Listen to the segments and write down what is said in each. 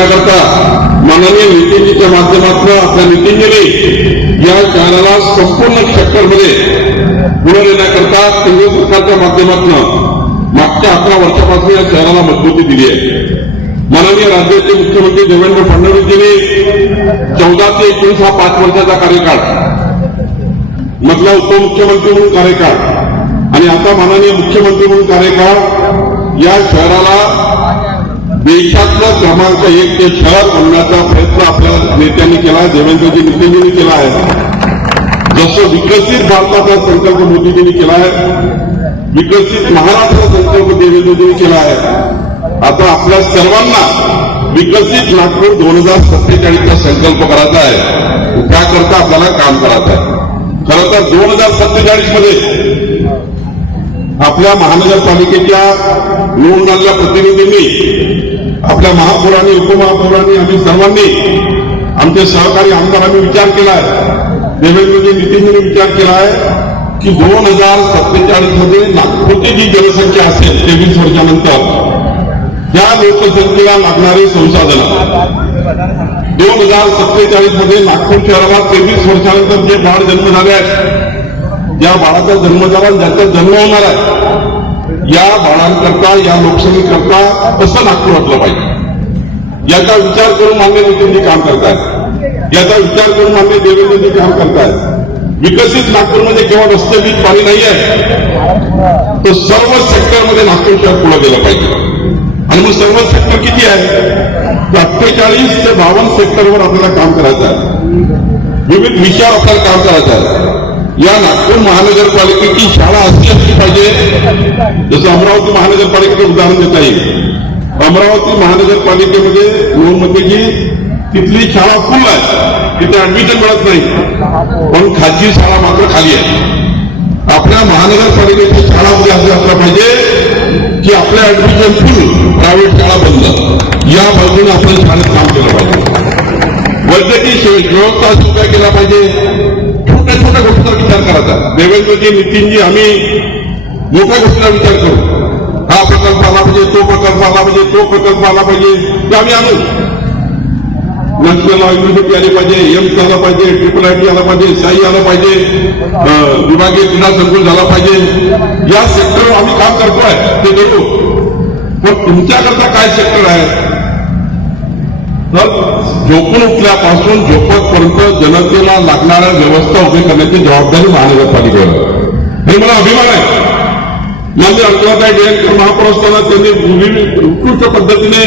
करण्याकरता माननीय नितीनजीच्या माध्यमातून आपल्या नितीनजीने या शहराला संपूर्ण सेक्टरमध्ये पुढे नेण्याकरता केंद्र सरकारच्या माध्यमातून मागच्या 11 वर्षापासून या शहराला मजबूती दिली आहे. माननीय राज्याचे मुख्यमंत्री देवेंद्र फडणवीसजींनी 14 ते 19 हा 5 वर्षाचा कार्यकाळ, मधला उपमुख्यमंत्री म्हणून कार्यकाळ आणि आता माननीय मुख्यमंत्री म्हणून कार्यकाळ या शहराला देशातलं क्रमांक 1 ते शहर बनण्याचा प्रयत्न आपल्या नेत्यांनी केला, देवेंद्रजी नितीनजींनी केला आहे. जसं विकसित भारताचा संकल्प मोदीजींनी केला आहे, विकसित महाराष्ट्राचा संकल्प देवेंद्रजींनी केला आहे. आता आपल्या सर्वांना विकसित नागपूर 2047चा संकल्प करायचा आहे. त्याकरता आपल्याला काम करायचं आहे. खरं तर 2047 मध्ये आपल्या महानगरपालिकेच्या निवडून प्रतिनिधींनी, आपल्या महापौरांनी, उपमहापौरांनी, आम्ही सर्वांनी, आमचे सहकारी आमदारांनी विचार केला आहे, देवेंद्रजी नितीनजींनी विचार केला आहे की 2047 मध्ये नागपूरची जी जनसंख्या असेल 23 वर्षानंतर, त्या लोकसंख्येला लागणारे संसाधन 2047 मध्ये नागपूर शहराला 23 वर्षानंतर जे बाळ जन्म झाले आहेत, ज्या बाळाचा जन्म झाला, ज्याचा जन्म होणार आहे, या बाळांकरता, या लोकसंख्येकरता कसं नागपूर असलं पाहिजे याचा विचार करून माननीय नितीनजी काम करतायत. याचा विचार करून माननीय देवेंद्रजी काम करतायत. विकसित नागपूरमध्ये केवळ रस्ते, वीज, पाणी नाही आहे, तर सर्व सेक्टरमध्ये नागपूर शहर पुढे गेलं पाहिजे. आणि मग सर्व सेक्टर किती आहे? 48 ते 52 सेक्टरवर आपल्याला काम करायचं आहे. विविध विषयावर आपल्याला काम करायचं आहे. या नागपूर महानगरपालिकेची शाळा असली पाहिजे. जसं अमरावती महानगरपालिकेचं उदाहरण देता येईल. अमरावती महानगरपालिकेमध्ये जी तिथली शाळा फुल आहे, तिथे ऍडमिशन मिळत नाही, पण खाजगी शाळा मात्र खाली आहे. आपल्या महानगरपालिकेची शाळामध्ये असं असलं पाहिजे की आपल्या ऍडमिशन फुल, प्रायव्हेट शाळा बंद, या बाजूने आपण शाळेत काम केलं पाहिजे. वैद्यकीय व्यवस्था सुद्धा केला पाहिजे. छोट्या छोट्या गोष्टींचा विचार करायचा. देवेंद्रजी, नितीनजी, आम्ही मोठ्या गोष्टींचा विचार करू. हा प्रकल्प आला पाहिजे, तो प्रकल्प आला पाहिजे, तो प्रकल्प आला पाहिजे, ते आम्ही आणू. नॅशनल युनिव्हर्सिटी आली पाहिजे, एम्स आला पाहिजे, IIIT आला पाहिजे, साई आला पाहिजे, विभागीय क्रीडा संकुल झाला पाहिजे. या सेक्टरवर आम्ही काम करतोय, ते करू. पण तुमच्याकरता काय सेक्टर आहे? तर झोपून उठल्यापासून झोपतपर्यंत जनतेला लागणाऱ्या व्यवस्था उभी करण्याची जबाबदारी महानगरपालिकेवर. हे मला अभिमान आहे. म्हणजे अंकलाताई डेळकर महापौर असताना त्यांनी उत्कृष्ट पद्धतीने,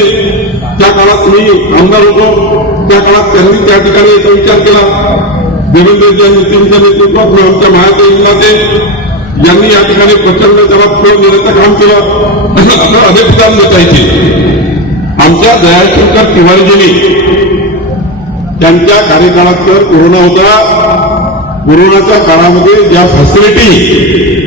त्या काळात मी आमदार होतो, त्या काळात त्यांनी त्या ठिकाणी याचा विचार केला. देवेंद्रजी आणि नितीनच्या नेतृत्वात आमच्या महादेव यांनी या ठिकाणी प्रचंड जबाबदारी देण्याचं काम केलं. आपल्याला अभिप्राय देता येते. आमच्या दयाशंकर तिवारीजींनी त्यांच्या कार्यकाळात तर कोरोना होता, कोरोनाच्या काळामध्ये ज्या फॅसिलिटी